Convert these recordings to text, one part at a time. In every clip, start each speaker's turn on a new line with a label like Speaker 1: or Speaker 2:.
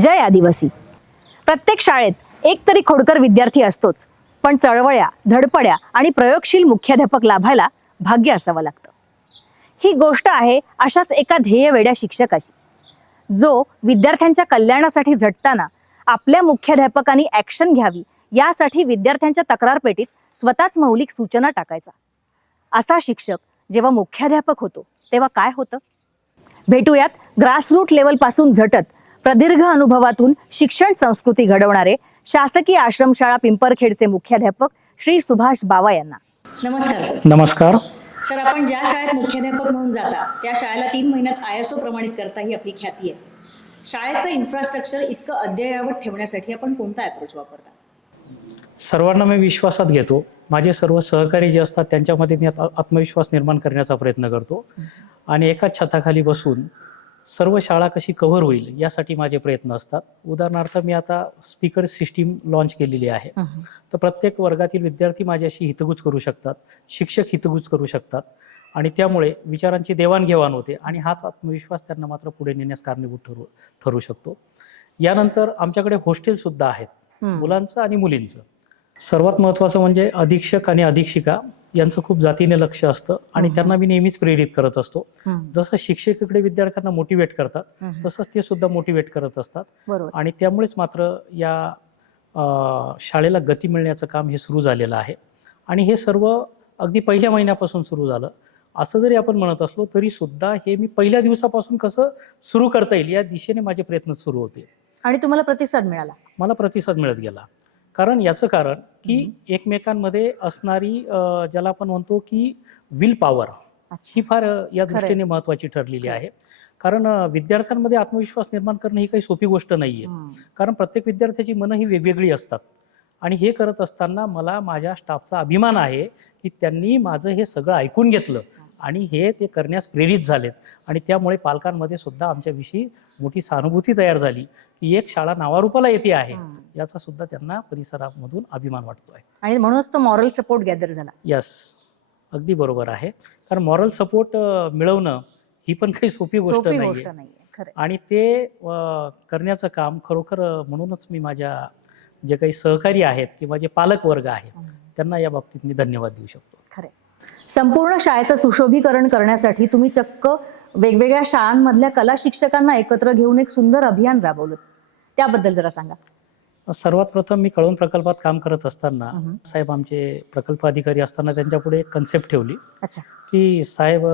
Speaker 1: जय आदिवासी. प्रत्येक शाळेत एक तरी खोडकर विद्यार्थी असतोच पण चळवळ्या धडपड्या आणि प्रयोगशील मुख्याध्यापक लाभायला भाग्य असावं लागतं. ही गोष्ट आहे अशाच एका ध्येय वेड्या शिक्षकाची जो विद्यार्थ्यांच्या कल्याणासाठी झटताना आपल्या मुख्याध्यापकांनी ॲक्शन घ्यावी यासाठी विद्यार्थ्यांच्या तक्रार पेटीत स्वतःच मौलिक सूचना टाकायचा. असा शिक्षक जेव्हा मुख्याध्यापक होतो तेव्हा काय होतं? भेटूयात ग्रासरूट लेवलपासून झटत प्रदीर्घ अनुभवातून शिक्षण संस्कृती घडवणारे शासकीय आश्रमशाळा पिंपरखेडचे मुख्याध्यापक श्री सुभाष बावा यांना. नमस्कार. सर
Speaker 2: नमस्कार.
Speaker 1: सर आपण ज्या शाळेत मुख्याध्यापक म्हणून जाता त्या शाळेला तीन महिन्यात आय एस ओ प्रमाणित करता ही आपली ख्याती आहे. शाळेचं इन्फ्रास्ट्रक्चर इतकं अद्ययावत ठेवण्यासाठी आपण कोणता अप्रोच वापरता?
Speaker 2: सर्वांना मी विश्वासात घेतो. माझे सर्व सहकारी जे असतात त्यांच्यामध्ये मी आता आत्मविश्वास निर्माण करण्याचा प्रयत्न करतो. आणि एकाच छताखाली बसून सर्व शाळा कशी कव्हर होईल यासाठी माझे प्रयत्न असतात. उदाहरणार्थ मी आता स्पीकर सिस्टीम लॉन्च केलेली आहे. तर प्रत्येक वर्गातील विद्यार्थी माझ्याशी हितगुज करू शकतात. शिक्षक हितगुज करू शकतात. आणि त्यामुळे विचारांची देवाणघेवाण होते आणि हाच आत्मविश्वास त्यांना मात्र पुढे नेण्यास कारणीभूत ठरू ठरू शकतो. यानंतर आमच्याकडे हॉस्टेलसुद्धा आहेत. मुलांचं आणि मुलींचं. सर्वात महत्त्वाचं म्हणजे अधीक्षक आणि अधीक्षिका. यांचं खूप जातीने लक्ष असतं आणि. त्यांना मी नेहमीच प्रेरित करत असतो. जसं शिक्षक इकडे विद्यार्थ्यांना मोटिवेट करतात तसंच ते सुद्धा मोटिवेट करत असतात.
Speaker 1: बरोबर.
Speaker 2: आणि त्यामुळेच मात्र या शाळेला गती मिळण्याचं काम हे सुरू झालेलं आहे. आणि हे सर्व अगदी पहिल्या महिन्यापासून सुरू झालं. असं जरी आपण म्हणत असलो तरी सुद्धा हे मी पहिल्या दिवसापासून कसं सुरू करता येईल या दिशेने माझे प्रयत्न सुरू होते.
Speaker 1: आणि तुम्हाला प्रतिसाद मिळाला.
Speaker 2: मला प्रतिसाद मिळत गेला. कारण याचं कारण की एकमेकांमध्ये असणारी ज्याला आपण म्हणतो की विल पॉवर ही फार या. दृष्टीने महत्वाची ठरलेली. आहे कारण विद्यार्थ्यांमध्ये आत्मविश्वास निर्माण करणं ही काही सोपी गोष्ट नाहीये. कारण प्रत्येक विद्यार्थ्याची मनं ही वेगवेगळी असतात आणि हे करत असताना मला माझ्या स्टाफचा अभिमान आहे की त्यांनी माझं हे सगळं ऐकून घेतलं आणि हे ते करण्यास प्रेरित झालेत. आणि त्यामुळे पालकांमध्ये सुद्धा आमच्याविषयी मोठी सहानुभूती तयार झाली की एक शाळा नावारूपाला येते आहे. याचा सुद्धा त्यांना परिसरामधून अभिमान वाटतो आहे.
Speaker 1: आणि म्हणूनच तो मॉरल सपोर्ट गॅदर झाला.
Speaker 2: यस अगदी बरोबर आहे. कारण मॉरल सपोर्ट मिळवणं ही पण काही सोपी गोष्ट नाही आणि ते करण्याचं काम खरोखर म्हणूनच मी माझ्या जे काही सहकारी आहेत किंवा जे पालक वर्ग आहेत त्यांना या बाबतीत मी धन्यवाद देऊ शकतो.
Speaker 1: संपूर्ण शाळेचं सुशोभीकरण करण्यासाठी तुम्ही चक्क वेगवेगळ्या शाळांमधल्या कला शिक्षकांना एकत्र घेऊन एक सुंदर अभियान राबवलं त्याबद्दल जरा सांगा
Speaker 2: सर्वात प्रथम मी कळवण प्रकल्पात काम करत असताना. साहेब आमचे प्रकल्प अधिकारी असताना त्यांच्यापुढे एक कन्सेप्ट ठेवली
Speaker 1: अच्छा
Speaker 2: की साहेब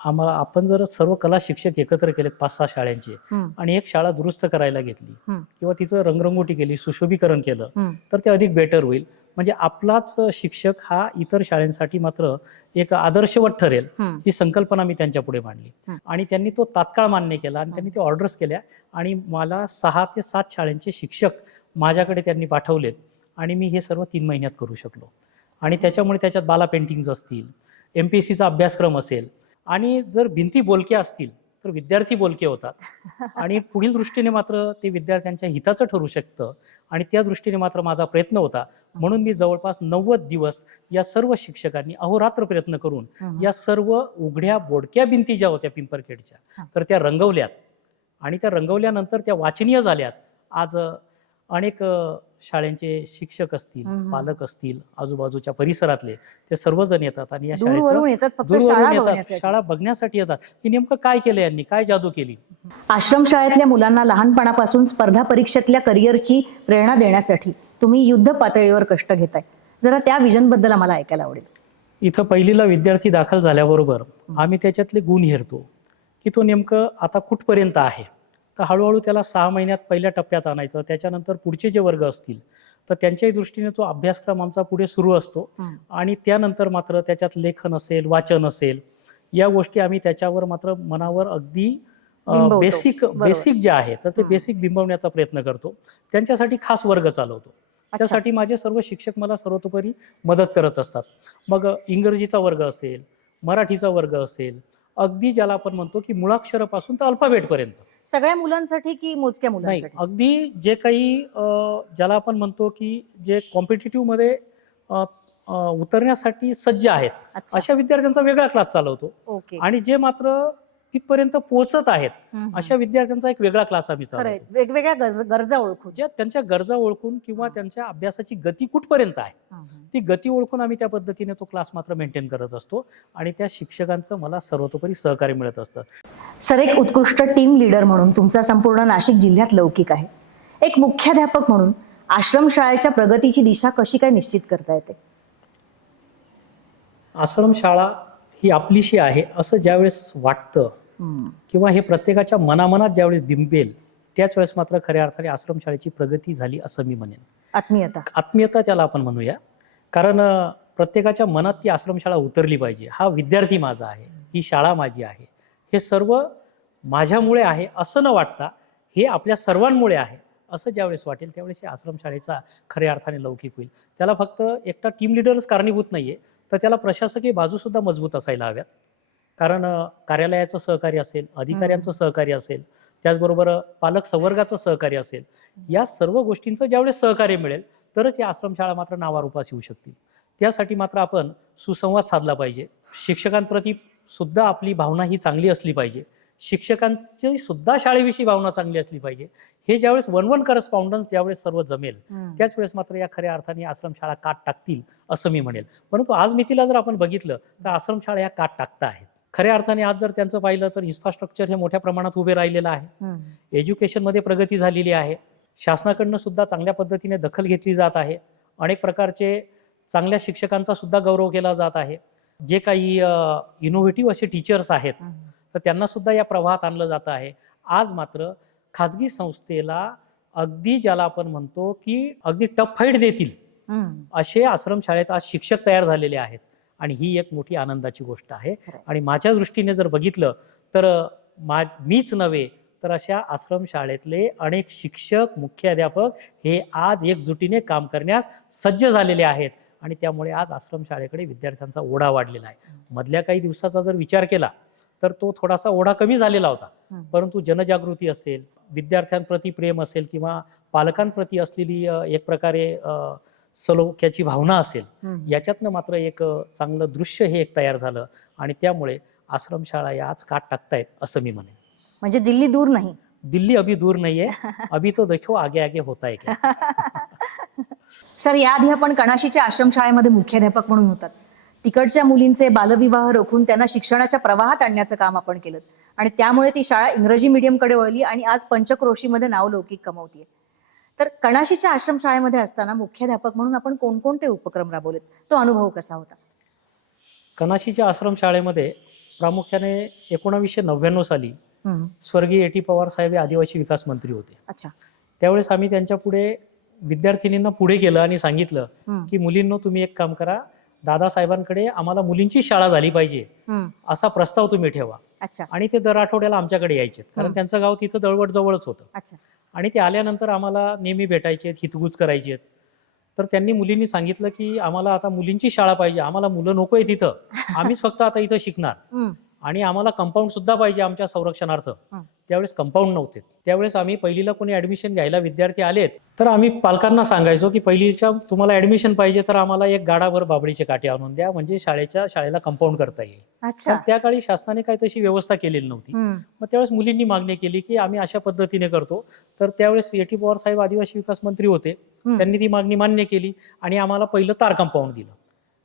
Speaker 2: आम्हाला आपण जर सर्व कला शिक्षक एकत्र केलेत पाच सहा शाळांचे आणि एक शाळा दुरुस्त करायला घेतली. किंवा तिचं रंगरंगोटी केली सुशोभीकरण केलं. तर ते अधिक बेटर होईल म्हणजे आपलाच शिक्षक हा इतर शाळांसाठी मात्र एक आदर्शवत ठरेल. ही संकल्पना मी त्यांच्या पुढे मांडली. आणि त्यांनी तो तात्काळ मान्य केला आणि त्यांनी ते ऑर्डर्स केल्या आणि मला सहा ते सात शाळांचे शिक्षक माझ्याकडे त्यांनी पाठवलेत आणि मी हे सर्व तीन महिन्यात करू शकलो आणि त्याच्यामुळे त्याच्यात बाला पेंटिंग्ज असतील एम पी एस सीचा अभ्यासक्रम असेल आणि जर भिंती बोलक्या असतील तर विद्यार्थी बोलके होतात आणि पुढील दृष्टीने मात्र ते विद्यार्थ्यांच्या हिताचं ठरू शकतं आणि त्या दृष्टीने मात्र माझा प्रयत्न होता म्हणून मी जवळपास नव्वद दिवस या सर्व शिक्षकांनी अहोरात्र प्रयत्न करून. या सर्व उघड्या बोडक्या भिंती ज्या होत्या पिंपरखेडच्या. तर त्या रंगवल्यात आणि त्या रंगवल्यानंतर त्या वाचनीय झाल्यात आज अनेक शाळेंचे शिक्षक असतील. पालक असतील आजूबाजूच्या परिसरातले ते सर्वजण येतात आणि या
Speaker 1: दूरवरून येतात फक्त शाळा बघण्यासाठी.
Speaker 2: शाळा बघण्यासाठी येतात. की नेमकं काय केलं यांनी? काय जादू केली?
Speaker 1: आश्रमशाळेतल्या मुलांना लहानपणापासून स्पर्धा परीक्षेतल्या करिअरची प्रेरणा देण्यासाठी तुम्ही युद्ध पातळीवर कष्ट घेताय. जरा त्या विजनबद्दल आम्हाला ऐकायला आवडेल.
Speaker 2: इथं पहिलीला विद्यार्थी दाखल झाल्याबरोबर आम्ही त्याच्यातले गुण हेरतो की तो नेमकं आता कुठपर्यंत आहे? तर हळूहळू त्याला सहा महिन्यात पहिल्या टप्प्यात आणायचं त्याच्यानंतर पुढचे जे वर्ग असतील तर त्यांच्याही दृष्टीने तो अभ्यासक्रम आमचा पुढे सुरू असतो. आणि त्यानंतर मात्र त्याच्यात लेखन असेल वाचन असेल या गोष्टी आम्ही त्याच्यावर मात्र मनावर अगदी. बेसिक. बेसिक जे आहे तर ते. बेसिक बिंबवण्याचा प्रयत्न करतो त्यांच्यासाठी खास वर्ग चालवतो. त्यासाठी माझे सर्व शिक्षक मला सर्वतोपरी मदत करत असतात मग इंग्रजीचा वर्ग असेल मराठीचा वर्ग असेल अगदी ज्याला आपण म्हणतो की मुळाक्षरापासून तर अल्फाबेटपर्यंत.
Speaker 1: सगळ्या मुलांसाठी की मोजक्या
Speaker 2: नाही
Speaker 1: मुलांसाठी?
Speaker 2: अगदी जे काही अ, ज्याला आपण म्हणतो की जे कॉम्पिटेटिव्हमध्ये अ, अ, उतरण्यासाठी सज्ज आहेत
Speaker 1: अच्छा.
Speaker 2: अशा विद्यार्थ्यांचा वेगळा क्लास चालवतो.
Speaker 1: ओके.
Speaker 2: आणि जे मात्र तिथपर्यंत पोहोचत आहेत. अशा विद्यार्थ्यांचा एक वेगळा क्लास आम्ही
Speaker 1: वेगवेगळ्या गरज- गरजा ओळखून.
Speaker 2: ज्या त्यांच्या गरजा ओळखून किंवा त्यांच्या अभ्यासाची गती कुठपर्यंत आहे ती गती ओळखून आम्ही त्या पद्धतीने तो क्लास मात्र मेंटेन करत असतो आणि त्या शिक्षकांचं मला सर्वतोपरी सहकार्य मिळत असतं.
Speaker 1: सर एक उत्कृष्ट टीम लीडर म्हणून तुमचा संपूर्ण नाशिक जिल्ह्यात लौकिक आहे. एक मुख्याध्यापक म्हणून आश्रमशाळेच्या प्रगतीची दिशा कशी काय निश्चित करता येते?
Speaker 2: आश्रमशाळा ही आपलीशी आहे असं ज्यावेळेस वाटतं किंवा हे प्रत्येकाच्या मनामनात ज्यावेळेस बिंबेल त्याच वेळेस मात्र खऱ्या अर्थाने आश्रमशाळेची प्रगती झाली असं मी म्हणेन.
Speaker 1: आत्मीयता.
Speaker 2: आत्मीयता त्याला आपण म्हणूया. कारण प्रत्येकाच्या मनात ती आश्रमशाळा उतरली पाहिजे. हा विद्यार्थी माझा आहे. ही शाळा माझी आहे. हे सर्व माझ्यामुळे आहे असं न वाटता हे आपल्या सर्वांमुळे आहे असं ज्यावेळेस वाटेल त्यावेळेस या आश्रमशाळेचा खऱ्या अर्थाने लौकिक होईल. त्याला फक्त एकटा टीम लिडरच कारणीभूत नाहीये. तर त्याला प्रशासकीय बाजूसुद्धा मजबूत असायला हव्यात. कारण कार्यालयाचं सहकार्य असेल अधिकाऱ्यांचं सहकार्य असेल त्याचबरोबर पालक संवर्गाचं सहकार्य असेल या सर्व गोष्टींचं ज्यावेळेस सहकार्य मिळेल तरच या आश्रमशाळा मात्र नावारूपास येऊ शकतील. त्यासाठी मात्र आपण सुसंवाद साधला पाहिजे. शिक्षकांप्रती सुद्धा आपली भावना ही चांगली असली पाहिजे. शिक्षकांची सुद्धा शाळेविषयी भावना चांगली असली पाहिजे. हे ज्यावेळेस वन वन करस्पॉन्डन्स ज्यावेळेस सर्व जमेल त्याच वेळेस मात्र या खऱ्या अर्थाने आश्रमशाळा काट टाकतील असं मी म्हणेल. परंतु आज मितीला जर आपण बघितलं तर आश्रमशाळा या काट टाकता आहेत. खऱ्या अर्थाने आज जर त्यांचं पाहिलं तर इन्फ्रास्ट्रक्चर हे मोठ्या प्रमाणात उभे राहिलेलं आहे. एज्युकेशनमध्ये प्रगती झालेली आहे. शासनाकडनं सुद्धा चांगल्या पद्धतीने दखल घेतली जात आहे. अनेक प्रकारचे चांगल्या शिक्षकांचा सुद्धा गौरव केला जात आहे. जे काही इनोव्हेटिव्ह असे टीचर्स आहेत तर त्यांना सुद्धा या प्रवाहात आणलं जात आहे. आज मात्र खाजगी संस्थेला अगदी ज्याला आपण म्हणतो की अगदी टफ फाईट देतील असे आश्रमशाळेत आज शिक्षक तयार झालेले आहेत. आणि ही एक मोठी आनंदाची गोष्ट आहे. आणि माझ्या दृष्टीने जर बघितलं तर मा मीच नव्हे तर अशा आश्रमशाळेतले अनेक शिक्षक मुख्याध्यापक हे आज एकजुटीने काम करण्यास सज्ज झालेले आहेत. आणि त्यामुळे आज आश्रमशाळेकडे विद्यार्थ्यांचा ओढा वाढलेला आहे. मधल्या काही दिवसाचा जर विचार केला तर तो थोडासा ओढा कमी झालेला होता. परंतु जनजागृती असेल विद्यार्थ्यांप्रती प्रेम असेल किंवा पालकांप्रती असलेली एक प्रकारे सलोख्याची भावना असेल याच्यातनं मात्र एक चांगलं दृश्य हे एक तयार झालं आणि त्यामुळे आश्रमशाळा या आज काट टाकतायत असं मी म्हणेन.
Speaker 1: म्हणजे दिल्ली दूर नाही.
Speaker 2: दिल्ली अभी दूर नाहीये. अभी तो देखो आगे आगे होता है क्या.
Speaker 1: सर याआधी आपण कणाशीच्या आश्रमशाळेमध्ये मुख्याध्यापक म्हणून होतात. तिकडच्या मुलींचे बालविवाह रोखून त्यांना शिक्षणाच्या प्रवाहात आणण्याचं काम आपण केलं. आणि त्यामुळे ती शाळा इंग्रजी मीडियमकडे वळली आणि आज पंचक्रोशीमध्ये नाव लौकिक कमवतीये. तर कणाशीच्या आश्रमशाळेमध्ये असताना मुख्याध्यापक म्हणून आपण कोणकोणते उपक्रम राबवलेत? तो अनुभव कसा होता?
Speaker 2: कनाशीच्या आश्रमशाळेमध्ये प्रामुख्याने एकोणावीसशे नव्याण्णव साली स्वर्गीय एटी पवार साहेब हे आदिवासी विकास मंत्री होते.
Speaker 1: अच्छा.
Speaker 2: त्यावेळेस आम्ही त्यांच्या पुढे विद्यार्थिनींना पुढे केलं आणि सांगितलं. की मुलींनो तुम्ही एक काम करा. दादासाहेबांकडे आम्हाला मुलींची शाळा झाली पाहिजे. असा प्रस्ताव तुम्ही ठेवा.
Speaker 1: अच्छा.
Speaker 2: आणि ते दर आठवड्याला आमच्याकडे यायचे कारण. त्यांचं गाव तिथं दळवट जवळच होतं.
Speaker 1: अच्छा.
Speaker 2: आणि ते आल्यानंतर आम्हाला नेहमी भेटायचे हितगुज करायचे तर त्यांनी मुलींनी सांगितलं की आम्हाला आता मुलींची शाळा पाहिजे. आम्हाला मुलं नकोय तिथं. आम्हीच फक्त आता इथं शिकणार. आणि आम्हाला कंपाऊंड सुद्धा पाहिजे आमच्या संरक्षणार्थ. त्यावेळेस कंपाऊंड नव्हते. त्यावेळेस आम्ही पहिलीला कोणी ऍडमिशन घ्यायला विद्यार्थी आलेत तर आम्ही पालकांना सांगायचो की पहिलीच्या तुम्हाला ऍडमिशन पाहिजे तर आम्हाला एक गाडाभर बाबडीचे काटे आणून द्या म्हणजे शाळेच्या शाळेला कंपाऊंड करता येईल. त्या काळी शासनाने काही तशी व्यवस्था केलेली नव्हती. मग त्यावेळेस मुलींनी मागणी केली की आम्ही अशा पद्धतीने करतो. तर त्यावेळेस एटी पवार साहेब आदिवासी विकास मंत्री होते. त्यांनी ती मागणी मान्य केली आणि आम्हाला पहिलं तार कंपाऊंड दिलं.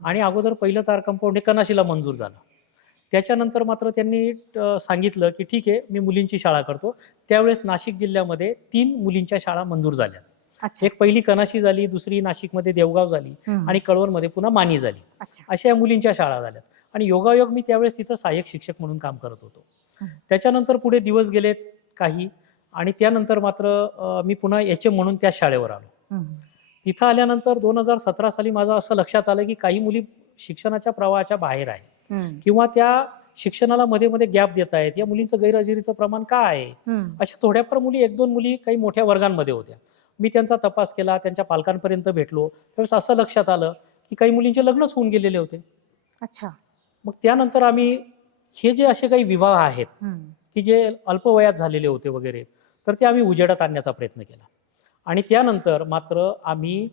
Speaker 2: आणि अगोदर पहिलं तार कंपाऊंड हे कनाशीला मंजूर झालं. त्याच्यानंतर मात्र त्यांनी सांगितलं की ठीक आहे मी मुलींची शाळा करतो त्यावेळेस नाशिक जिल्ह्यामध्ये तीन मुलींच्या शाळा मंजूर झाल्या
Speaker 1: अच्छा
Speaker 2: एक पहिली कनाशी झाली दुसरी नाशिकमध्ये देवगाव झाली. आणि कळवणमध्ये पुन्हा मानी झाली अशा या मुलींच्या शाळा झाल्यात आणि योगायोग मी त्यावेळेस तिथं सहाय्यक शिक्षक म्हणून काम करत होतो. त्याच्यानंतर पुढे दिवस गेलेत काही आणि त्यानंतर मात्र मी पुन्हा एच एम म्हणून त्या शाळेवर आलो. तिथं आल्यानंतर दोन हजार सतरा साली माझं असं लक्षात आलं की काही मुली शिक्षणाच्या प्रवाहाच्या बाहेर आहे. किंवा त्या शिक्षणाला मध्ये मध्ये गॅप देत आहेत. या मुलींचं गैरहजेरीचं प्रमाण काय आहे. अशा थोड्याफार मुली एक दोन मुली काही मोठ्या वर्गांमध्ये होत्या. मी त्यांचा तपास केला त्यांच्या पालकांपर्यंत भेटलो. त्यावेळेस असं लक्षात आलं की काही मुलींचे लग्नच होऊन गेलेले होते.
Speaker 1: अच्छा.
Speaker 2: मग त्यानंतर आम्ही हे जे असे काही विवाह आहेत. की जे अल्पवयात झालेले होते वगैरे तर ते आम्ही उजेडात आणण्याचा प्रयत्न केला. आणि त्यानंतर मात्र आम्ही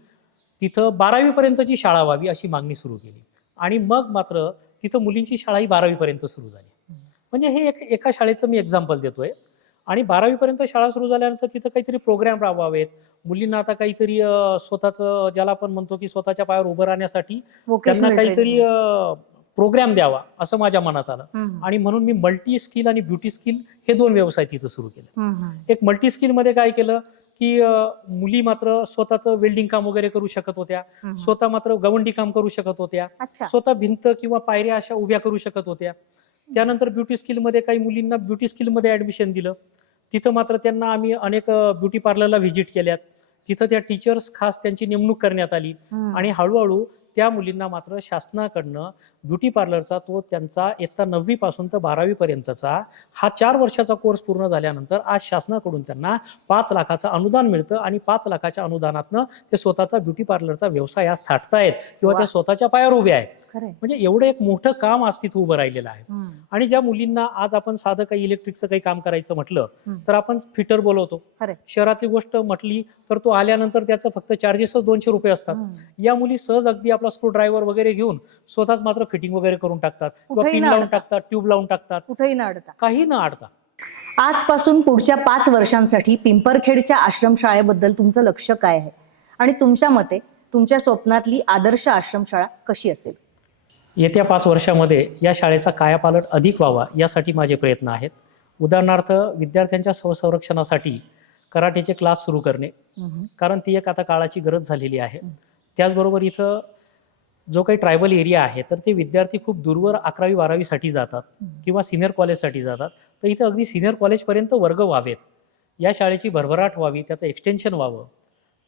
Speaker 2: तिथं बारावीपर्यंतची शाळा व्हावी अशी मागणी सुरू केली. आणि मग मात्र तिथं मुलींची शाळा ही बारावीपर्यंत सुरू झाली. म्हणजे हे एक एका शाळेचं मी एक्झाम्पल देतोय. आणि बारावीपर्यंत शाळा सुरू झाल्यानंतर तिथं काहीतरी प्रोग्राम राबवावेत. मुलींना आता काहीतरी स्वतःचं ज्याला आपण म्हणतो की स्वतःच्या पायावर उभं राहण्यासाठी त्यांना काहीतरी. प्रोग्राम द्यावा असं माझ्या मनात आलं. आणि म्हणून मी मल्टी स्किल आणि ब्युटी स्किल हे दोन व्यवसाय तिथं सुरू केले. एक मल्टी स्किलमध्ये काय केलं? की मुली मात्र स्वतःचं वेल्डिंग काम वगैरे करू शकत होत्या. स्वतः मात्र गवंडी काम करू शकत होत्या. स्वतः भिंत किंवा पायऱ्या अशा उभ्या करू शकत होत्या. त्यानंतर ब्युटी स्किलमध्ये काही मुलींना ब्युटी स्किलमध्ये ऍडमिशन दिलं. तिथं मात्र त्यांना आम्ही अनेक ब्युटी पार्लरला व्हिजिट केल्यात. तिथं त्या टीचर्स खास त्यांची नेमणूक करण्यात आली. आणि हळूहळू त्या मुलींना मात्र शासनाकडनं ब्युटी पार्लरचा तो त्यांचा इयत्ता नववी पासून तर बारावी पर्यंतचा हा चार वर्षाचा कोर्स पूर्ण झाल्यानंतर आज शासनाकडून त्यांना पाच लाखाचं अनुदान मिळतं आणि पाच लाखाच्या अनुदानातनं ते स्वतःचा ब्युटी पार्लरचा व्यवसाय आज थाटतायत किंवा. त्या स्वतःच्या पायावर उभे आहेत म्हणजे एवढं एक मोठं काम आज तिथं उभं राहिलेलं आहे. आणि ज्या मुलींना आज आपण साधं काही इलेक्ट्रिकचं काही काम करायचं म्हटलं. तर आपण फिटर बोलवतो. शहरातली गोष्ट म्हटली तर तो आल्यानंतर त्याचं फक्त चार्जेसच दोनशे रुपये असतात. या मुली सहज अगदी आपला स्क्रू ड्रायव्हर वगैरे घेऊन स्वतःच मात्र फिटिंग वगैरे करून टाकतात किंवा पिन लावून. टाकतात ट्यूब लावून टाकतात.
Speaker 1: कुठेही न अडता.
Speaker 2: काही न अडता.
Speaker 1: आजपासून पुढच्या पाच वर्षांसाठी पिंपरखेडच्या आश्रमशाळेबद्दल तुमचं लक्ष काय आहे? आणि तुमच्या मते तुमच्या स्वप्नातली आदर्श आश्रमशाळा कशी असेल?
Speaker 2: येत्या पाच वर्षामध्ये या शाळेचा कायापालट अधिक व्हावा यासाठी माझे प्रयत्न आहेत. उदाहरणार्थ विद्यार्थ्यांच्या स्वसंरक्षणासाठी कराटेचे क्लास सुरू करणे. कारण ती एक आता काळाची गरज झालेली आहे. त्याचबरोबर इथं जो काही ट्रायबल एरिया आहे तर ते विद्यार्थी खूप दूरवर अकरावी बारावीसाठी जातात किंवा सिनियर कॉलेजसाठी जातात. तर इथं अगदी सिनियर कॉलेजपर्यंत वर्ग व्हावेत. या शाळेची भरभराट व्हावी त्याचं एक्सटेन्शन व्हावं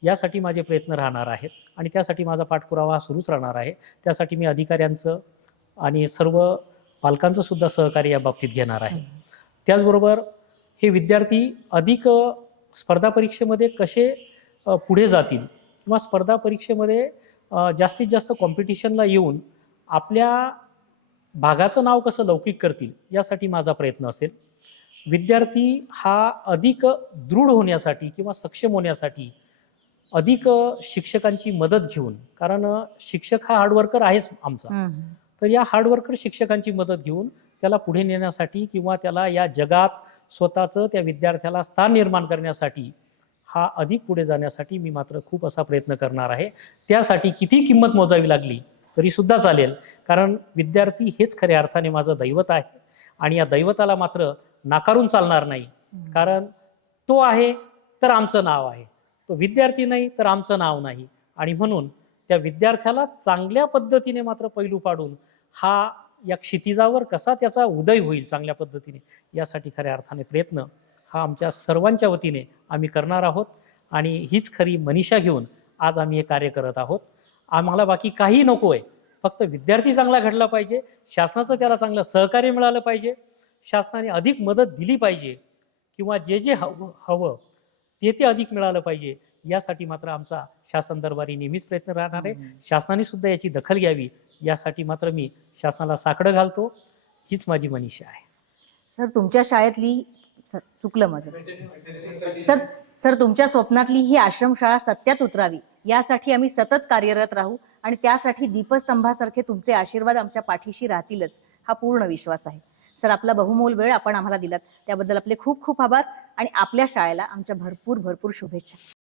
Speaker 2: यासाठी माझे प्रयत्न राहणार आहेत. आणि त्यासाठी माझा पाठपुरावा हा सुरूच राहणार आहे. त्यासाठी मी अधिकाऱ्यांचं आणि सर्व पालकांचं सुद्धा सहकार्य या बाबतीत घेणार आहे. त्याचबरोबर हे विद्यार्थी अधिक स्पर्धा परीक्षेमध्ये कसे पुढे जातील किंवा स्पर्धा परीक्षेमध्ये जास्तीत जास्त कॉम्पिटिशनला येऊन आपल्या भागाचं नाव कसं लौकिक करतील यासाठी माझा प्रयत्न असेल. विद्यार्थी हा अधिक दृढ होण्यासाठी किंवा सक्षम होण्यासाठी अधिक शिक्षकांची मदत घेऊन कारण शिक्षक हा हार्डवर्कर आहेच आमचा. तर या हार्डवर्कर शिक्षकांची मदत घेऊन त्याला पुढे नेण्यासाठी किंवा त्याला या जगात स्वतःचं त्या विद्यार्थ्याला स्थान निर्माण करण्यासाठी हा अधिक पुढे जाण्यासाठी मी मात्र खूप असा प्रयत्न करणार आहे. त्यासाठी किती किंमत मोजावी लागली तरी सुद्धा चालेल. कारण विद्यार्थी हेच खऱ्या अर्थाने माझं दैवत आहे. आणि या दैवताला मात्र नाकारून चालणार नाही. कारण तो आहे तर आमचं नाव आहे. तो विद्यार्थी नाही तर आमचं नाव नाही. आणि म्हणून त्या विद्यार्थ्याला चांगल्या पद्धतीने मात्र पैलू पाडून हा या क्षितिजावर कसा त्याचा उदय होईल चांगल्या पद्धतीने यासाठी खऱ्या अर्थाने प्रयत्न हा आमच्या सर्वांच्या वतीने आम्ही करणार आहोत. आणि हीच खरी मनीषा घेऊन आज आम्ही हे कार्य करत आहोत. आम्हाला बाकी काही नको आहे. फक्त विद्यार्थी चांगला घडला पाहिजे. शासनाचं त्याला चांगलं सहकार्य मिळालं पाहिजे. शासनाने अधिक मदत दिली पाहिजे. किंवा जे जे हवं हवं ते ते अधिक मिळालं पाहिजे. यासाठी मात्र आमचा शासन दरबारी नेहमीच प्रयत्न राहणार आहे. शासनाने सुद्धा याची दखल घ्यावी. यासाठी मात्र मी शासनाला साकडं घालतो. हीच माझी मनीषा आहे.
Speaker 1: सर तुमच्या शाळेतली सर, चुकलं माझं. सर सर तुमच्या स्वप्नातली ही आश्रमशाळा सत्यात उतरावी यासाठी आम्ही सतत कार्यरत राहू आणि त्यासाठी दीपस्तंभासारखे तुमचे आशीर्वाद आमच्या पाठीशी राहतीलच हा पूर्ण विश्वास आहे. सर आपला बहुमोल वेळ आपण आम्हाला दिलात त्याबद्दल आपले खूप खूप आभार आणि आपल्या शाळेला आमच्या भरपूर भरपूर शुभेच्छा.